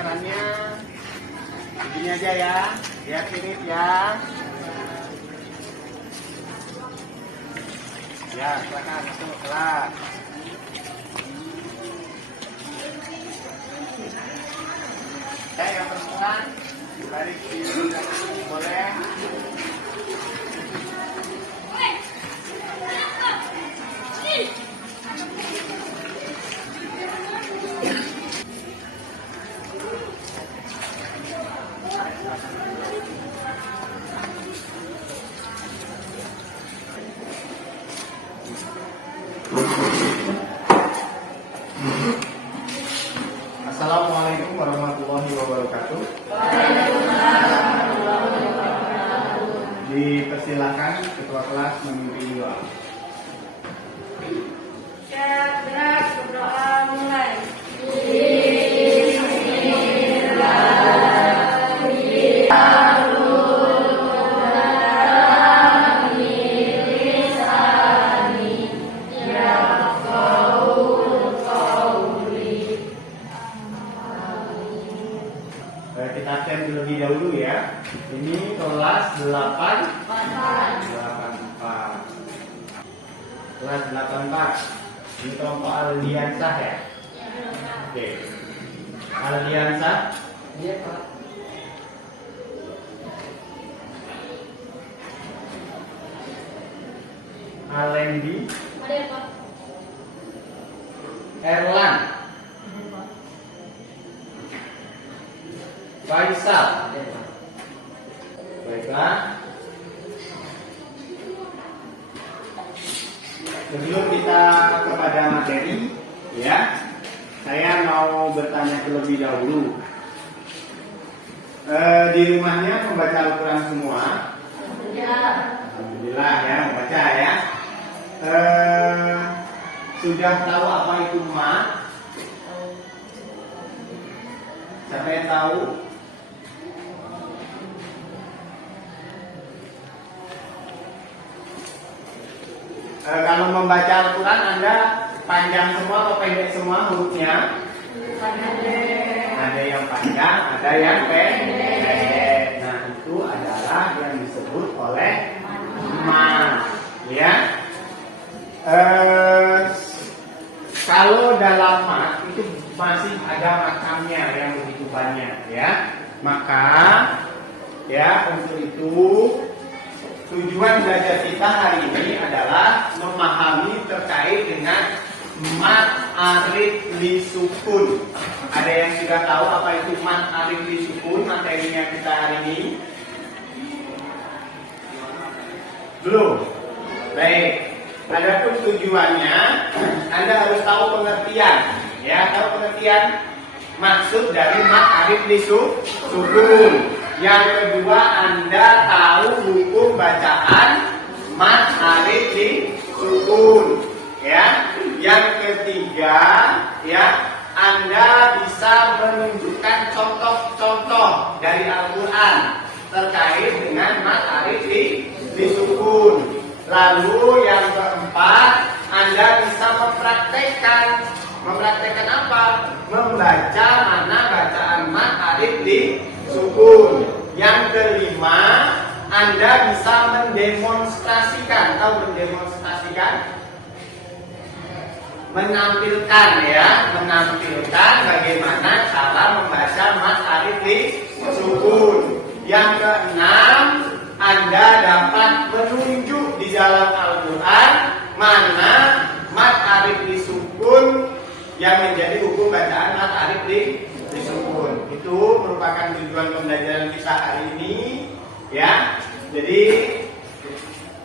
caranya begini aja ya, biar mirip ya. Ya, silakan masuk kelas. Yang perempuan baris di sini boleh. Assalamualaikum warahmatullahi wabarakatuh. Dipersilakan ketua kelas memimpin doa. Siap, gerak, berdoa, mulai. Kita absen terlebih dahulu ya. Ini kelas 84. Kelas 84. Ini kelompok Aldiansah ya? Oke. Aldiansah? Iya, Pak. Alendi? Ada ya, Pak? Erlan? Faisal? Baiklah. Sebelum kita kepada materi, ya, saya mau bertanya terlebih dahulu. Di rumahnya membaca Al-Quran semua? Alhamdulillah ya, membaca ya. Sudah tahu apa itu ma? Siapa yang tahu? Kalau membaca Al-Quran Anda panjang semua atau pendek semua hurufnya? Ada yang panjang, ada yang pendek. Nah itu adalah yang disebut oleh ma, ya. Kalau dalam ma itu masih ada makamnya yang begitu banyak, ya. Maka ya untuk itu tujuan belajar kita hari ini adalah memahami terkait dengan mat arif li sukun. Ada yang sudah tahu apa itu mat arif li sukun materinya kita hari ini? Belum? Baik. Adapun tujuannya, Anda harus tahu pengertian. Ya, tahu pengertian maksud dari mat arif li sukun. Yang kedua, Anda tahu hukum bacaan mat arif li sukun. Ya. Yang ketiga, ya, Anda bisa menunjukkan contoh-contoh dari Al-Quran terkait dengan mat arif li sukun. Lalu yang keempat, Anda bisa mempraktekkan apa? Membaca mana bacaan mat arif li sukun. Yang kelima, Anda bisa mendemonstrasikan. Tahu mendemonstrasikan? Menampilkan ya, menampilkan bagaimana cara membaca mat arif li sukun. Yang keenam, Anda dapat menunjuk di dalam Al-Quran mana mat arif li sukun yang menjadi hukum bacaan mat arif li sukun. Itu merupakan tujuan pembelajaran kita hari ini, ya. Jadi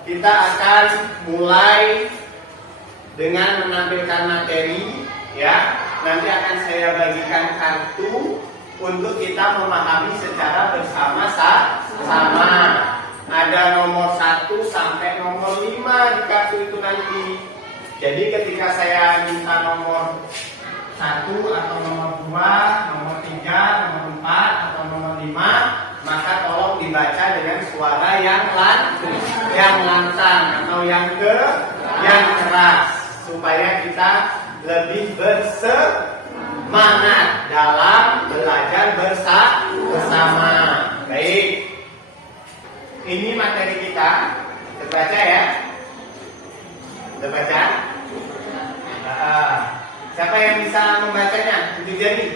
kita akan mulai dengan menampilkan materi, ya. Nanti akan saya bagikan kartu untuk kita memahami secara bersama-sama. Ada nomor 1 sampai nomor 5 di kartu itu nanti. Jadi ketika saya minta nomor 1 atau nomor 2, nomor 3, nomor 4 atau nomor 5, maka tolong dibaca dengan suara yang lantang atau yang keras supaya kita lebih semangat dalam belajar bersama. Baik. Ini materi kita. Terbaca ya? Terbaca? Siapa yang bisa membacanya? Tunjuk jari.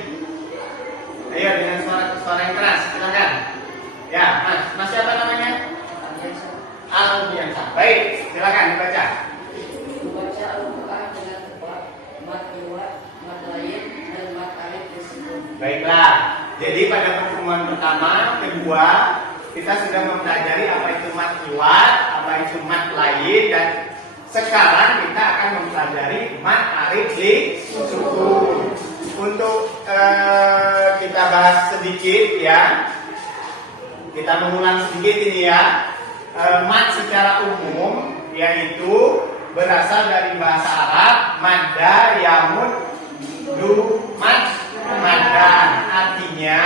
Ayo dengan suara yang keras, silakan. Ya, Mas siapa namanya? Alfiansa. Baik, silakan dibaca. Membaca Al-Quran dengan tepat, mat iwat, mat lain, dan mat alif disebut. Baiklah. Jadi pada pertemuan pertama, kedua, kita sudah mempelajari apa itu mat iwat, apa itu mat lain, dan sekarang kita akan mempelajari mat alif li sukun. Untuk kita bahas sedikit ya, kita mengulang sedikit ini ya. Mat secara umum yaitu berasal dari bahasa Arab madda yamud du mad madan, artinya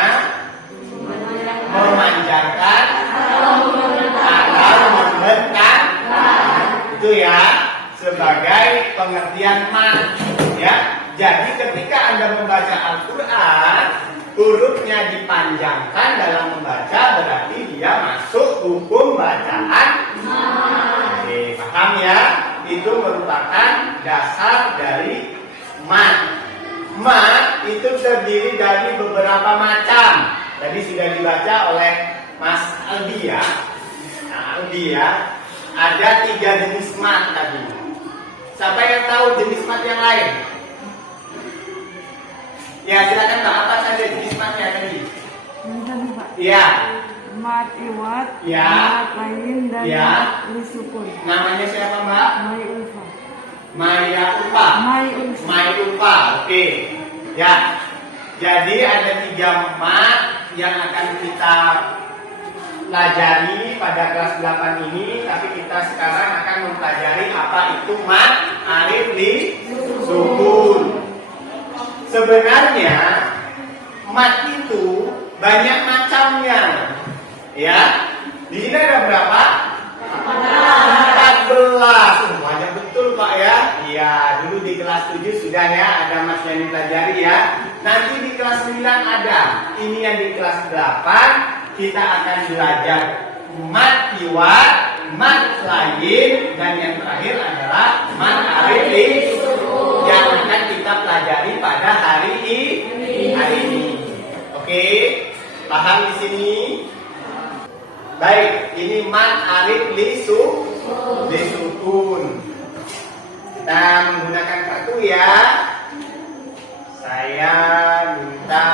memanjangkan atau membentang. Itu ya sebagai pengertian mat ya. Jadi ketika Anda membaca Al-Quran, hurufnya dipanjangkan dalam membaca, berarti dia masuk hukum bacaan. Oke, paham ya? Itu merupakan dasar dari mat. Mat itu terdiri dari beberapa macam. Tadi sudah dibaca oleh Mas Aldi ya. Nah, Aldi ya, ada 3 jenis mat tadi. Siapa yang tahu jenis mat yang lain? Ya, silakan Mbak, apa saja jenis matnya tadi? Iya. Mat iwat, Ya. mat lain, dan Ya. mat lisukun. Namanya siapa Mbak? Mai ulfa. Maya Upa. Mai ulfa. Maya Upa, oke. Ya, jadi ada 3 mat yang akan kita pelajari pada kelas 8 ini. Tapi kita sekarang akan mempelajari apa itu mat alif li sukun. Sebenarnya mat itu banyak macamnya. Ya. Di sini ada berapa? 14. Banyak betul Pak ya. Iya, dulu di kelas 7 sudah ya ada mat yang dipelajari ya. Nanti di kelas 9 ada. Ini yang di kelas 8 kita akan belajar mat iwat, mat lain, dan yang terakhir adalah mat alif li yang akan kita pelajari pada hari ini. Oke, paham di sini? Baik, ini mat alif li sukun. Kita menggunakan kartu ya. Saya minta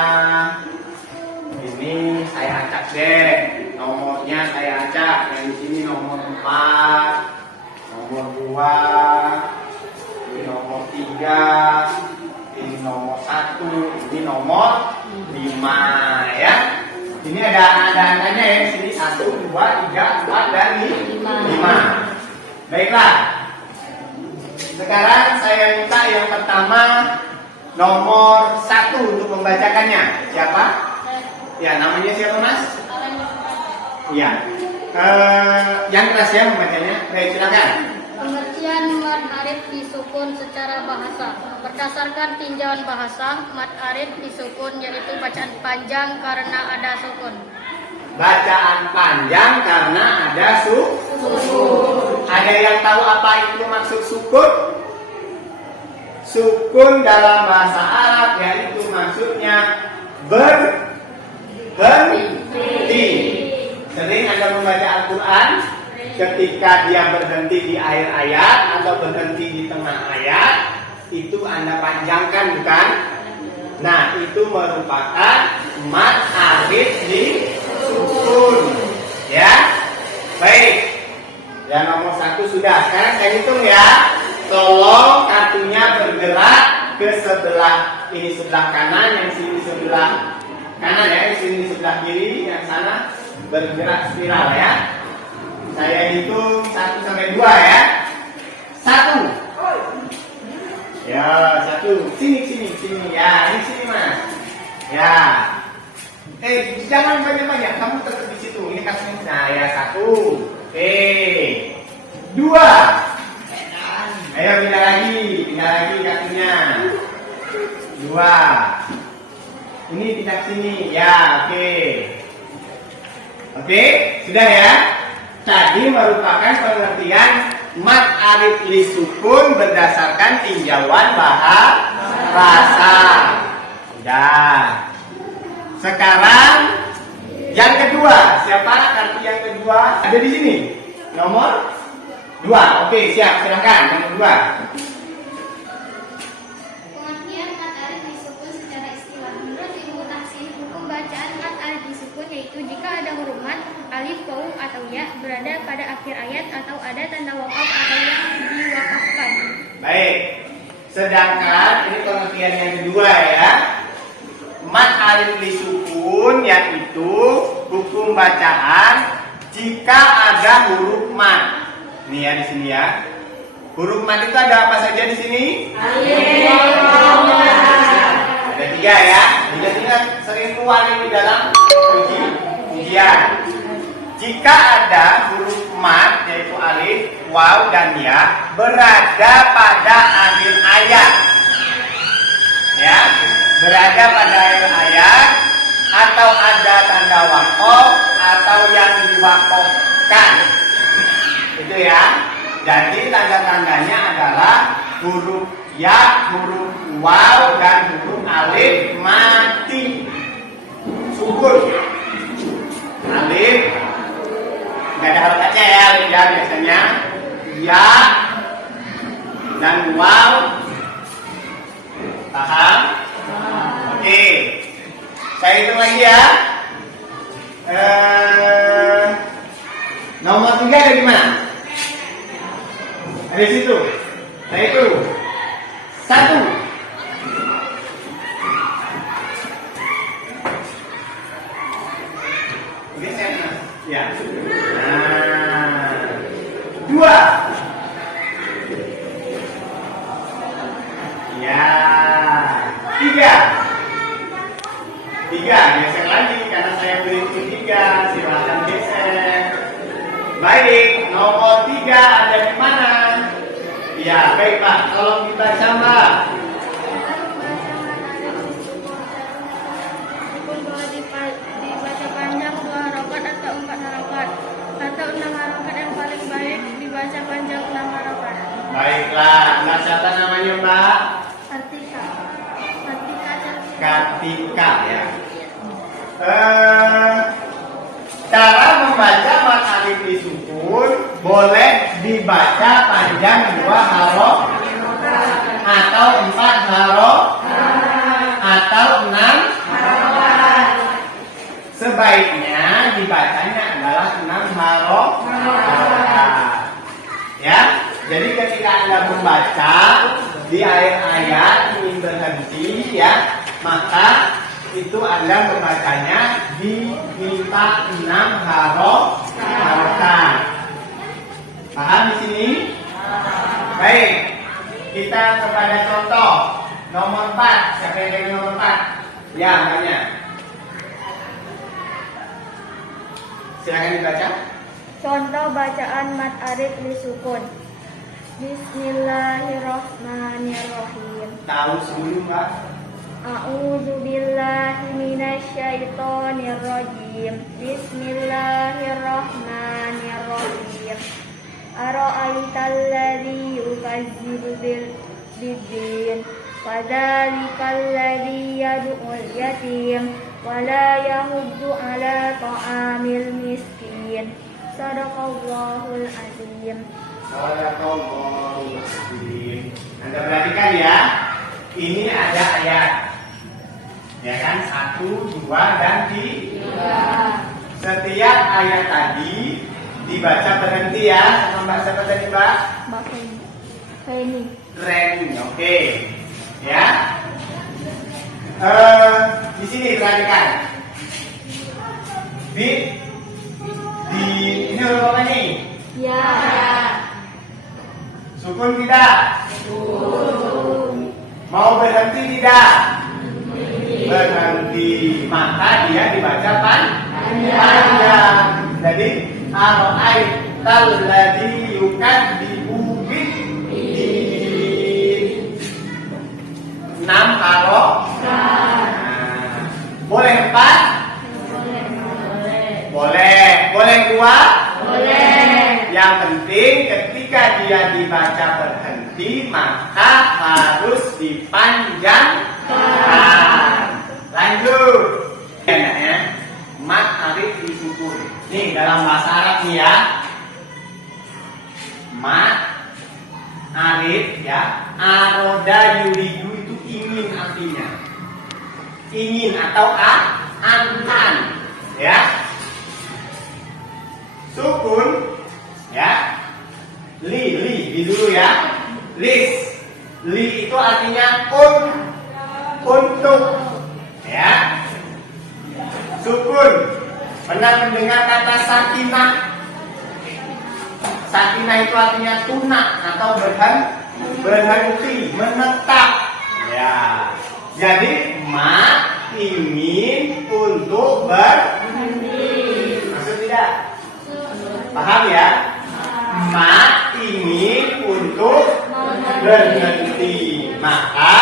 ini saya acak deh. Nomornya saya acak. Yang di sini nomor 4, nomor 2, ini nomor 3, ini nomor 1, ini nomor 5 ya. Ini ada angkanya ya, di sini 1, 2, 3, 4 dan 5. Baiklah. Sekarang saya minta yang pertama nomor 1 untuk membacakannya. Siapa? Ya, namanya siapa Mas? Ya. Yang keras ya membacanya. Baik, silakan. Pengertian mat alif disukun secara bahasa. Berdasarkan tinjauan bahasa, mat alif disukun yaitu bacaan panjang karena ada sukun. Bacaan panjang karena ada sukun. Ada yang tahu apa itu maksud sukun? Sukun dalam bahasa Arab yaitu maksudnya berhenti. Sering Anda membaca Al-Quran, ketika dia berhenti di akhir ayat atau berhenti di tengah ayat, itu Anda panjangkan bukan? Nah, itu merupakan mat alif li sukun. Ya, baik. Ya, nomor 1 sudah. Sekarang saya hitung ya. Tolong kartunya bergerak ke sebelah ini sebelah kanan, yang sini sebelah kanan ya, yang sini sebelah kiri, yang sana bergerak spiral ya. Saya hitung 1 sampai 2 ya. 1. Ya, 1. Sini. Ya, ini sini Mas. Ya. Jangan banyak-banyak. Kamu tetap di situ. Ini kartunya. Nah, ya 1. Oke. 2. Ayo pindah lagi kartunya. dua. Ini tidak sini. Ya, oke. Oke, sudah ya. Tadi merupakan pengertian mat alif li sukun berdasarkan tinjauan bahasa. Sudah. Sekarang yang kedua. Siapa kartu yang kedua? Ada di sini. Nomor 2. Oke, siap. Silakan. Yang kedua. Pengertian mat alif disukun secara istilah. Menurut ilmu tahsin, hukum bacaan mat alif disukun yaitu jika ada huruf mat, alif, waw, atau ya berada pada akhir ayat atau ada tanda wakaf atau yang diwakafkan. Baik. Sedangkan ini pengertian yang kedua ya. Mat alif li sukun yaitu hukum bacaan jika ada huruf mat. Nih ya di sini ya. Huruf mat itu ada apa saja di sini? Ada 3 ya. Ingat sering keluar ini dalam ujian. Jika ada huruf mat yaitu alif, waw dan ya berada pada akhir ayat. Ya, berada pada akhir ayat atau ada tanda wakaf atau yang diwakafkan. Itu ya. Jadi tanda-tandanya adalah huruf ya, huruf waw dan huruf alif mati. Sukun. Alif nggak ada harokatnya ya, alif ya biasanya. Ya dan waw. Paham? Oke. Saya hitung lagi ya. Nomor 3 ada di mana? Ada di situ. Saya hitung. 1. Oke, saya ya. 2. Ya. 3. Geser lagi karena saya beri 3. Silakan geser. Baik, nomor 3 ada di mana? Ya, baik Pak. Tolong dibaca Mbak. Dibaca panjang 2 harokat atau 4 harokat atau 6 harokat yang paling baik dibaca panjang 6 harokat. Baiklah, Mbak siapa namanya Mbak? Kartika. Kartika ya. Cara membaca mat alif li sukun boleh dibaca panjang 2 harokat atau 4 harokat atau 6 harokat. Sebaiknya dibacanya adalah 6 harokat. Ya, jadi ketika Anda membaca di akhir ayat ingin berhenti ya, maka itu Anda membacanya diminta 6 harokat. Paham di sini? Baik. Kita kepada contoh nomor 4. Siapa yang dengan nomor 4? Ya, banyak. Silakan dibaca. Contoh bacaan mat alif li sukun. Bismillahirrahmanirrahim. Tahu sebelum Mbak? A'udzu billahi minasyaitonir rajim. Bismillahirrahmanirrahim. Ara'aital ladzi yukazzibu biddin. Fadzalikal ladzi yad'ul yatim wa la yahuddu 'ala ta'amil miskin. Shadaqallahul azim. Shadaqallahul azim. Anda perhatikan ya. Ini ada ayat. Ya kan? 1, 2 dan 3. Setiap ayat tadi dibaca berhenti ya. Sama Mbak siapa tadi Mbak? Mbak Feni. Reni, oke. Ya. Di sini perhatikan. Di ini huruf apa nih? Ya. Sukun tidak? Mau berhenti tidak? Berhenti. Maka dia dibaca panjang. Jadi ara'aital ladzi yukadzibu biddin. 6 harokat. dua? Boleh. Yang penting ketika dia dibaca berhenti maka harus dipanjangkan. Lanjut. Ya, mat alif disukun. Nih dalam bahasa Arab nih ya. Mat alif ya. Aroda yuridu itu ingin artinya. Ingin atau antan ya. Sukun ya. Li dulu ya. Lis. Li itu artinya untuk ya. Sukun. Pernah mendengar kata sakinah? Sakinah itu artinya tunak atau berhenti, menetap. Ya. Jadi mat ingin untuk berhenti. Maksud tidak? Paham ya? Mat ingin untuk berhenti. Maka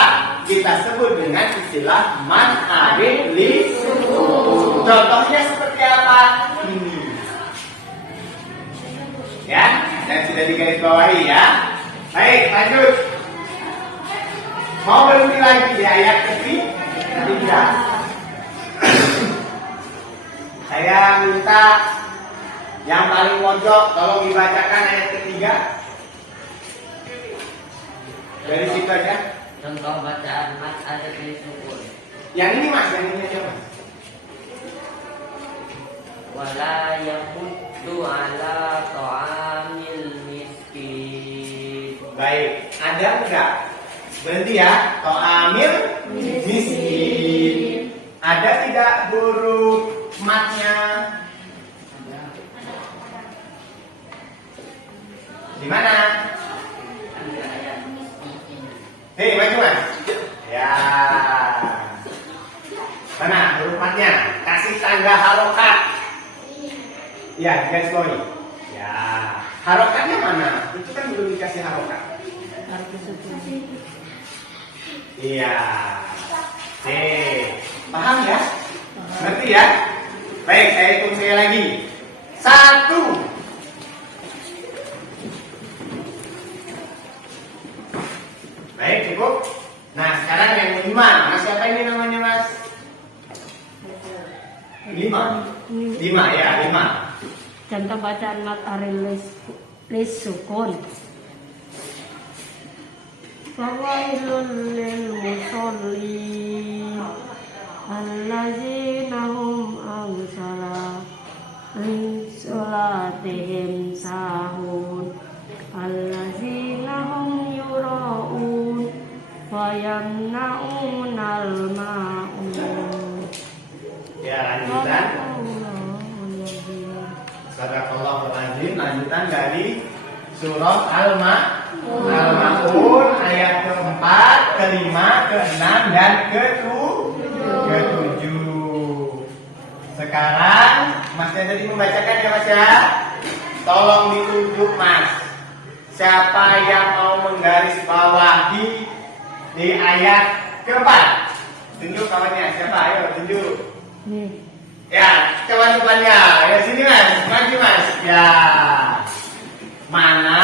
kita sebut dengan istilah mat alif li sukun. Contohnya seperti apa? Ini. Ya, dan sudah digarisbawahi ya. Baik, lanjut. Mau berhenti lagi di ayat ketiga. Saya minta yang paling pojok tolong dibacakan ayat ketiga. Dari situ aja. Contoh bacaan mat alif li sukun. Yang ini mas, yang ini aja mas. Wala yahuddu ala ta'amil miskin. Baik, ada enggak? Berhenti ya. To'amil miskin. Ada tidak huruf matnya? Di mana? Hei, maju mas. Ya. Mana huruf matnya? Kasih tanda harokat. Ya, guys boy. Ya. Harokatnya mana? Itu kan belum dikasih harokat. Iya. Paham ya? Ngerti ya? Baik, saya hitung sekali lagi. 1. Baik, cukup. Nah, sekarang yang kelima. Mas, siapa ini namanya, Mas? 5 ya, 5. Contoh bacaan mat alif lis sukun. Fawailul lil musallin allazina hum an salatihim sahun allazina hum yura'un wa yamna'unal ma'un. Ya, lanjutan. Sadaqallahul azim. Lanjutan dari surah Al-Ma'un ayat keempat, kelima, keenam, dan ketujuh. Sekarang Mas tadi membacakan ya Mas ya. Tolong ditunjuk Mas. Siapa yang mau menggaris bawahi di ayat keempat? Tunjuk kawannya. Siapa? Ayo tunjuk. Nih. Ya, coba depannya. Ya sini Mas, maju Mas. Ya. Mana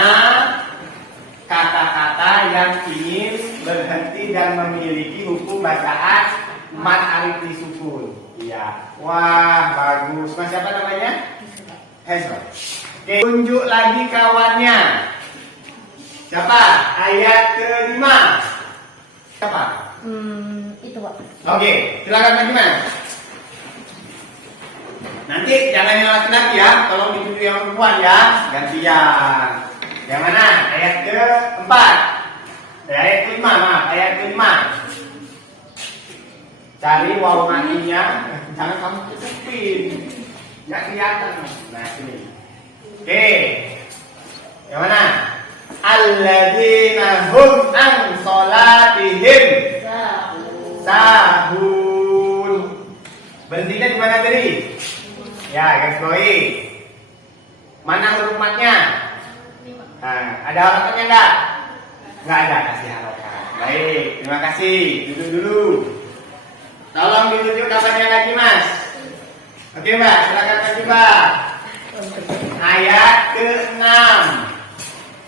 kata-kata yang ingin berhenti dan memiliki hukum bacaan mat alif li sukun? Iya. Wah, bagus. Mas siapa namanya? Hesra. Oke, tunjuk lagi kawannya. Siapa? Ayat kelima. Siapa? Itu Pak. Oke, silakan lagi Mas. Nanti jangan yang laki-laki ya, tolong ditunjuk yang perempuan ya, gantian. Yang mana? Ayat keempat. Ayat kelima, maaf, ayat kelima. Cari waw matinya, jangan kamu kesepin, nggak kelihatan. Nah sini. Oke, yang mana? Alladzina hum an sholatihim sahun. Berhentinya di mana tadi? Ya, guys boy. Mana huruf matnya? Nah, ada harokatnya enggak? Enggak ada, kasih harokat. Baik, terima kasih. Duduk dulu. Tolong ditunjuk kabarnya lagi, Mas. Oke, Mbak, silakan maju, Mbak. Ayat ke-6.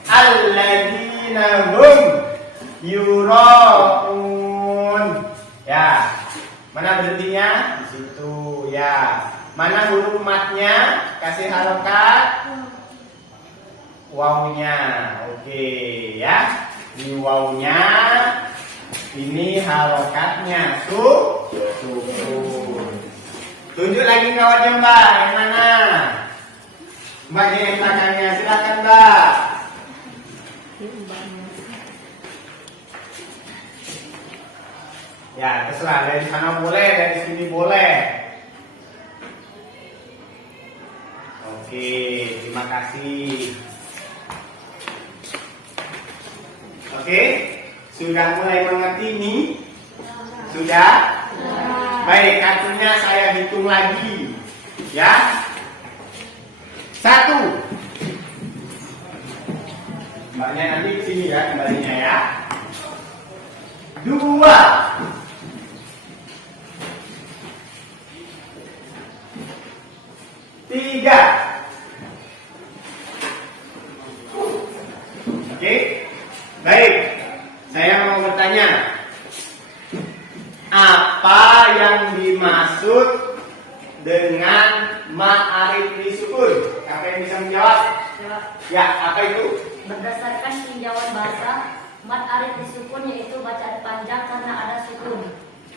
Alladzina hum yura'un. Ya. Mana berhentinya? Di situ ya. Mana huruf matnya? Kasih harokat. Wawunya. Oke ya. Ini wawunya. Ini harokatnya. Sukun. Tunjuk lagi kawannya Mbak. Yang mana? Mbak yang belakangnya. Silakan Mbak. Ya, terserah. Dari sana boleh, dari sini boleh. Oke, terima kasih. Oke, sudah mulai mengerti ini? Sudah? Baik, kartunya saya hitung lagi. Ya. 1. Mbaknya nanti ke sini ya, kembalinya ya. 2. 3. Oke. Baik. Saya mau bertanya. Apa yang dimaksud dengan ma'arif lisukun? Siapa yang bisa menjawab? Ya, apa itu? Berdasarkan tinjauan bahasa, mat arif disukun yaitu bacaan panjang karena ada sukun.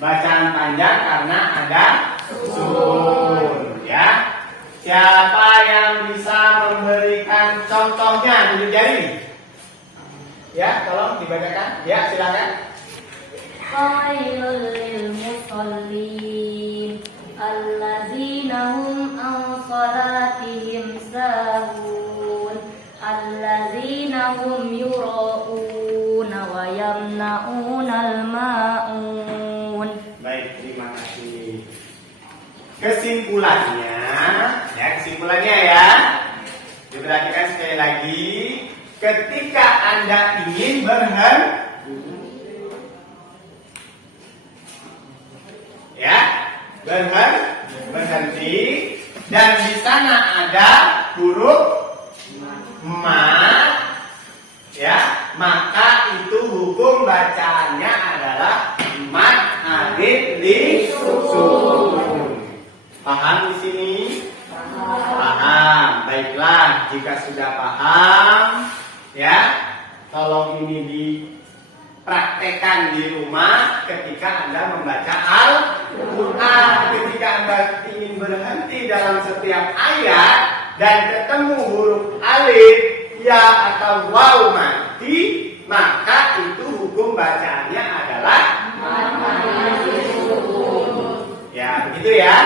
Bacaan panjang karena ada sukun. Ya. Siapa yang bisa memberikan contohnya? Tunjuk jari. Ya, tolong dibacakan. Ya, silakan. Failul lil musallin allazina hum an salatihim sahun allazina hum yura'una wa yamna'unal ma'un. Baik, terima kasih. Kesimpulannya ya. Diperhatikan sekali lagi. Ketika Anda ingin berhenti dan di sana ada huruf ma, ya, maka itu hukum bacaannya adalah mat alif li sukun. Paham di sini? Paham. Baiklah, jika sudah paham, ya, tolong ini dipraktekkan di rumah ketika Anda membaca Al-Quran. Ketika Anda ingin berhenti dalam setiap ayat dan ketemu huruf alif, ya atau waw mati, maka itu hukum bacaannya adalah ya, begitu ya.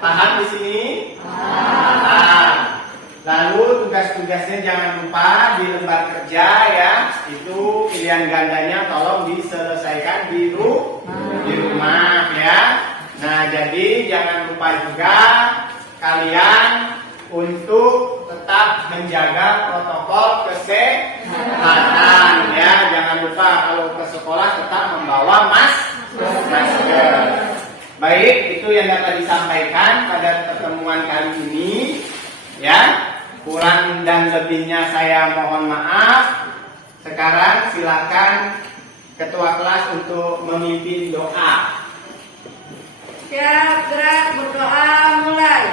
Paham di sini? Paham. Lalu tugas-tugasnya jangan lupa di lembar kerja ya. Itu pilihan gandanya tolong diselesaikan di rumah ya. Nah, jadi jangan lupa juga kalian untuk tetap menjaga protokol kesehatan ya. Jangan lupa kalau ke sekolah tetap membawa masker. Baik, itu yang dapat disampaikan pada pertemuan kali ini ya. Kurang dan lebihnya saya mohon maaf. Sekarang silakan ketua kelas untuk memimpin doa. Siap, gerak, berdoa, mulai.